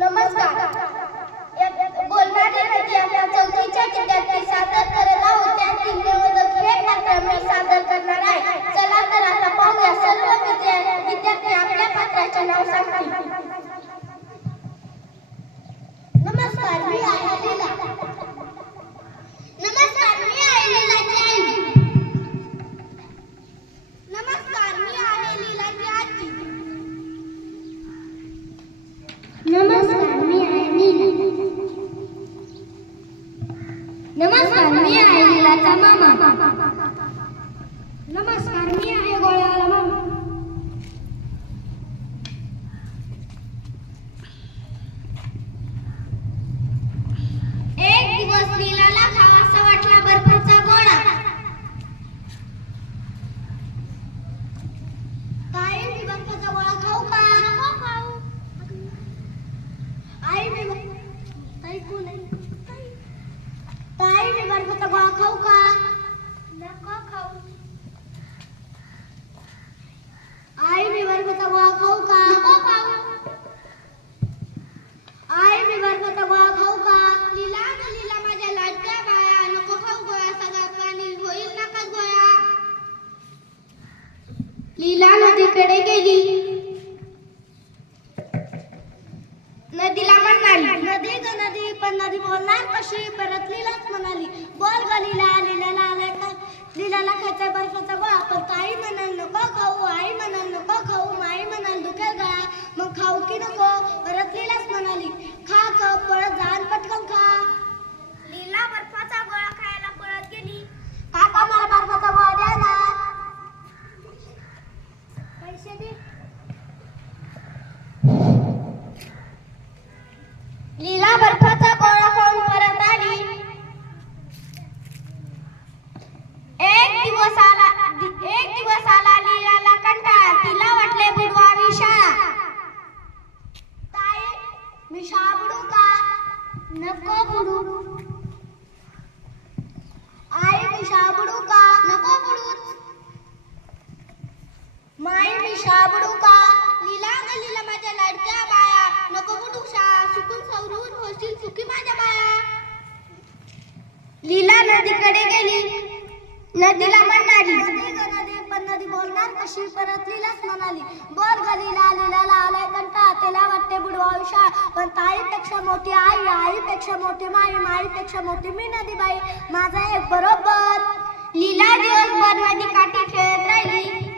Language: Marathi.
नमस्कार. बोलणारी नदी आपल्या चौथीच्या विद्यार्थी सादर करत आहोत. त्यातील निवेदक हे पात्र मी सादर करणार आहे. चला तर आता पाहूया सर्व विद्यार्थी आपल्या पात्राचे नाव सांगतील. नमस्कार, मी आहे लीला. नमस्कार, मी आहे लीलाची आई. नमस्कार, मी आहे लीलाची आजी. नमस्कार, मी आहे नीला. नमस्कार, मी आहे लीलाचा मामा. नमस्कार, मी आहे गोळ्यावाला मामा. एक दिवस लीलाला खावासा वाटला बर्फाचा गोळा. ताई, मी बर्फाचा गोळा खाऊ का? नको खाऊ. आई, ताई कोण आहे? ताई, मी बर्फाचा गोळा खाऊ का? नको खाऊ. आई, मी बर्फाचा गोळा खाऊ का? नको खाऊ. आई, मी बर्फाचा गोळा खाऊ का? लीला ग लीला, माझ्या लाडक्या बाया, नको खाऊ गोळा, सगळा पाणी होईल नका गोळा. लीला नदीकडे गेली. नदीला म्हणाली, नदी ग नदी, पण नदी बोलणार कशी? परत लीलाच म्हणाली, बोल ग लीला. लीलाला आलाय का? लीलाला खायचा बर्फाचा गोळा, पण ताई म्हणाल नको खाऊ, आई म्हणाल नको खाऊ, माई म्हणाल दुखेल गळा, मग खाऊ की नको? परत लीलाच म्हणाली, खा ग, पळत जा आणि पटकन खा. लीला बर्फाचा गोळा खायला पळत गेली. काका, मला बर्फाचा गोळा द्या ना. पैसे दे. लीला बर्फाचा गोळा खाऊन परत आली. एक दिवस आला लीलाला कंटाळा. तिला वाटले बुडवावी शाळा. ताई, मी शाळा बुडू का? नको बुडू. आई, मी शाळा बुडू का? नको बुडू. माई, मी शाळा बुडू का? लीला ग लीला, माझ्या लाडक्या बाया, नको बुडू शाळा, शिकून सवरून होशील सुखी माझ्या बाया. लीला नदीकडे गेली. नदीला म्हणाली, नदी ग नदी, पण नदी बोलणार कशी? परत लीलाच म्हणाली, बोल ग लीला. लीलाला आलाय कंटाळा, तिला वाटते बुडवावी शाळा, पण ताईपेक्षा मोठी आई, आईपेक्षा मोठी माई, माईपेक्षा मोठी मी नदीबाई, माझा एक बरोबर. लीला दिवसभर नदी काठी खेळत राहिली.